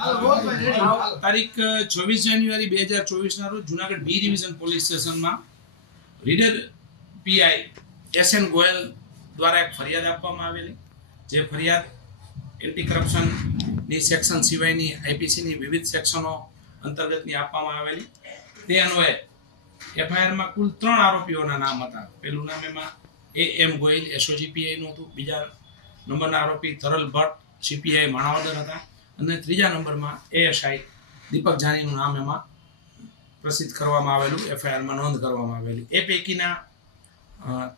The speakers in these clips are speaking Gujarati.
તારીખ ચોવીસ જાન્યુઆરી બે હજાર ચોવીસના રોજ જુનાગઢ બી ડિવિઝન પોલીસ સ્ટેશનમાં reader PI S N Goyal દ્વારા એક ફરિયાદ આપવામાં આવેલી, જે ફરિયાદ એન્ટી કરપ્શનની સેક્શન સિવાયની આઈપીસીની વિવિધ સેક્શનો અંતર્ગતની આપવામાં આવેલી. તે અન્વયે એફઆઈઆરમાં કુલ ત્રણ આરોપીઓના નામ હતા. પહેલું નામ એમાં એ એમ ગોયલ, એસઓજી પીઆઈનું હતું. બીજા નંબરના આરોપી તરલ ભટ્ટ, સીપીઆઈ માણાવદર હતા. અને ત્રીજા નંબરમાં એએસઆઈ દીપક જાનીનું નામ એમાં પ્રસિદ્ધ કરવામાં આવેલું એફઆઈઆરમાં નોંધ કરવામાં આવેલી. એ પૈકીના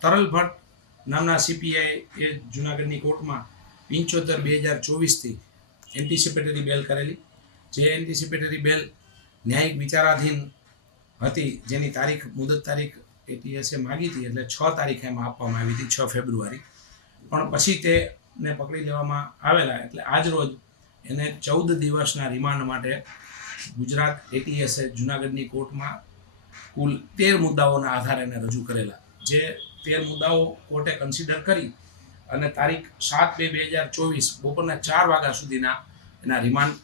તરલ ભટ્ટ નામના સીપીઆઈ એ જુનાગઢની કોર્ટમાં પંચોતેર બે હજાર ચોવીસથી એન્ટિસિપેટરી બેલ કરેલી. જે એન્ટિસિપેટરી બેલ ન્યાયિક વિચારાધીન હતી, જેની તારીખ, મુદત તારીખ એટીએસે માગી હતી, એટલે છ તારીખે એમાં આપવામાં આવી હતી, છ ફેબ્રુઆરી. પણ પછી તેને પકડી લેવામાં આવેલા, એટલે આજ રોજ એને ચૌદ દિવસના રિમાન્ડ માટે ગુજરાત એટીએસએ જુનાગઢની કોર્ટમાં કુલ તેર મુદ્દાઓના આધારે એને રજૂ કરેલા. જે તેર મુદ્દાઓ કોર્ટે કન્સિડર કરી અને તારીખ સાત બે બે હજાર ચોવીસ બપોરના ચાર વાગ્યા સુધીના એના રિમાન્ડ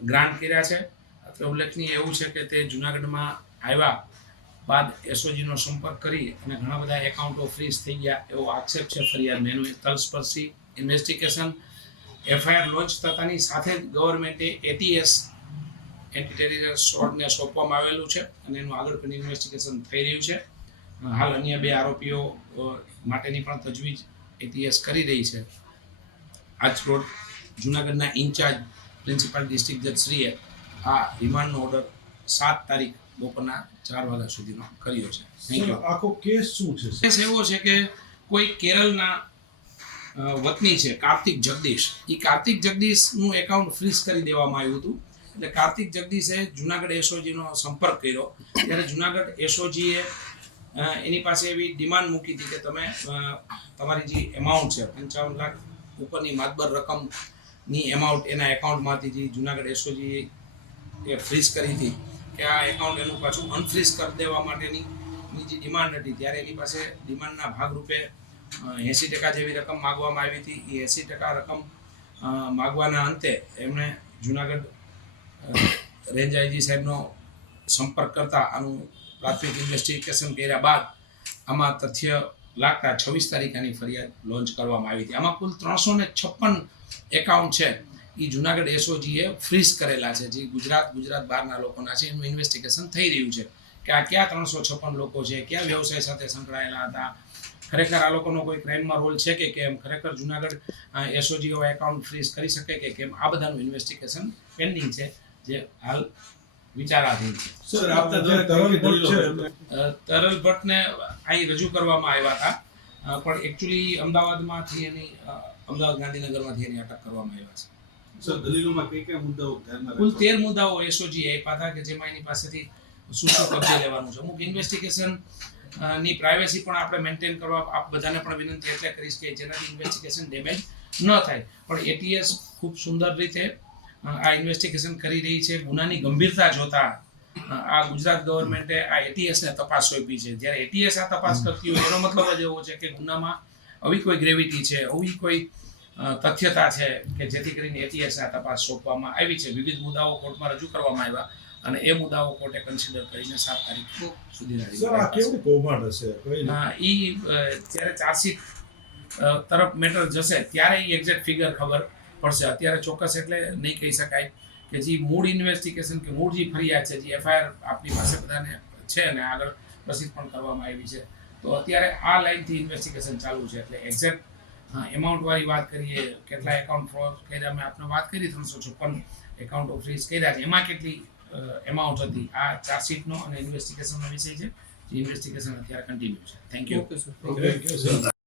ગ્રાન્ટ કર્યા છે. અત્રે ઉલ્લેખનીય એવું છે કે તે જુનાગઢમાં આવ્યા બાદ એસઓજીનો સંપર્ક કરી અને ઘણા બધા એકાઉન્ટો ફ્રીઝ થઈ ગયા એવો આક્ષેપ છે. ફરિયાદ એનું તલસ્પર્શી ઇન્વેસ્ટિગેશન એફઆઈઆર લોન્ચ થતાની સાથે જ ગવર્મેન્ટે એટીએસ એન્ટી ટેરરિસ્ટને સોંપવામાં આવેલું છે અને એનું આગળ પણ ઇન્વેસ્ટિગેશન થઈ રહ્યું છે. હાલ અન્ય બે આરોપીઓ માટેની પણ તજવીજ એટીએસ કરી રહી છે. આજ રોડ જુનાગઢના ઇન્ચાર્જ પ્રિન્સિપાલ ડિસ્ટ્રિક્ટ જજશ્રીએ આ રિમાન્ડનો ઓર્ડર સાત તારીખ બપોરના ચાર વાગ્યા સુધીનો કર્યો છે. આખો કેસ શું છે કેસ એવો છે કે કોઈ કેરળના વતની છે કાર્તિક જગદીશ. એ કાર્તિક જગદીશનું એકાઉન્ટ ફ્રીઝ કરી દેવામાં આવ્યું હતું. એટલે કાર્તિક જગદીશે જુનાગઢ એસઓજીનો સંપર્ક કર્યો. ત્યારે જુનાગઢ એસઓજીએ એની પાસે એવી ડિમાન્ડ મૂકી હતી કે તમે તમારી જે એમાઉન્ટ છે, પંચાવન લાખ ઉપરની માતબર રકમની એમાઉન્ટ એના એકાઉન્ટમાંથી જે જુનાગઢ એસઓજી એ ફ્રીઝ કરી હતી કે આ એકાઉન્ટ એનું પાછું અનફ્રીઝ કરી દેવા માટેની જે ડિમાન્ડ હતી. ત્યારે એની પાસે ડિમાન્ડના ભાગરૂપે એંસી ટકા જેવી રકમ માગવામાં આવી હતી. એ એંસી ટકા રકમ માગવાના અંતે એમણે જુનાગઢ રેન્જ આઈજી સાહેબનો સંપર્ક કરતા આનું પ્રાથમિક ઇન્વેસ્ટિગેશન કર્યા બાદ આમાં તથ્ય લાગતા છવ્વીસ તારીખની ફરિયાદ લોન્ચ કરવામાં આવી હતી. આમાં કુલ ત્રણસો ને છપ્પન એકાઉન્ટ છે. એ જુનાગઢ એસઓજીએ ફ્રીઝ કરેલા છે. જે ગુજરાત ગુજરાત બહારના લોકોના છે. એનું ઇન્વેસ્ટિગેશન થઈ રહ્યું છે. કે આ કયા ત્રણસો છપ્પન લોકો છે? કયા વ્યવસાય સાથે સંકળાયેલા હતા? ખરેખર આ લોકોનો કોઈ ક્રાઇમમાં રોલ છે કે કેમ? ખરેખર જુનાગઢ એસઓજીઓ એકાઉન્ટ ફ્રીઝ કરી શકે કે કેમ? આ બધાનું ઇન્વેસ્ટિગેશન પેન્ડિંગ છે જે હાલ વિચારાધીન છે. તરલ ભટ્ટને અહીં રજૂ કરવામાં આવ્યા હતા પણ એકચ્યુઅલી અમદાવાદમાંથી એની અમદાવાદ ગાંધીનગરમાંથી એની અટક કરવામાં આવ્યા છે. સર, દલીલોમાં કઈ કઈ મુદ્દાઓ કુલ તેર મુદ્દાઓ એસઓજી આપ્યા હતા કે જેમાં એની પાસેથી શું શું કબજે લેવાનું છે? અમુક ઇન્વેસ્ટિગેશનની પ્રાઇવેસી પણ આપણે મેન્ટેન કરવા આપ બધાને પણ વિનંતી એટલે કરીશ કે જેનાથી ઇન્વેસ્ટિગેશન ડેમેજ ન થાય. પણ એટીએસ ખૂબ સુંદર રીતે આ ઇન્વેસ્ટિગેશન કરી રહી છે. ગુનાની ગંભીરતા જોતા આ ગુજરાત ગવર્મેન્ટે આ એટીએસને તપાસ સોંપી છે. જ્યારે એટીએસ આ તપાસ કરતી હોય એનો મતલબ જ એવો છે કે ગુનામાં આવી કોઈ ગ્રેવિટી છે આવી કોઈ તથ્યતા છે કે જેથી કરીને એટીએસ આ તપાસ સોંપવામાં આવી છે. વિવિધ મુદ્દાઓ કોર્ટમાં રજૂ કરવામાં આવ્યા. અને એ મુદ્દાઓ કોર્ટે કન્સિડર કરીને સાત તારીખ કેવું કૌભાંડ હશે? હા એ ઈ જ્યારે ચાર્જશીટ તરફ મેટર જશે ત્યારે એ એક્ઝેક્ટ ફિગર ખબર પડશે. અત્યારે ચોક્કસ એટલે નહીં કહી શકાય કે જે મૂળ ઇન્વેસ્ટિગેશન કે મૂળ જે ફરિયાદ છે જે એફઆઈઆર આપની પાસે બધાને છે અને આગળ પ્રસિદ્ધ પણ કરવામાં આવી છે. તો અત્યારે આ લાઇનથી ઇન્વેસ્ટિગેશન ચાલુ છે. એટલે એક્ઝેક્ટ એમાઉન્ટ વાળી વાત કરીએ કેટલા એકાઉન્ટ ફ્રોડ કર્યા મેં આપને વાત કરી ત્રણસો છપ્પન ઓફ ફ્રીઝ કર્યા છે. એમાં કેટલી એમાઉન્ટ હતી આ ચાર્જશીટનો અને ઇન્વેસ્ટિગેશનનો વિષય છે. જે ઇન્વેસ્ટિગેશન અત્યારે કન્ટિન્યુ છે. Thank you you, sir.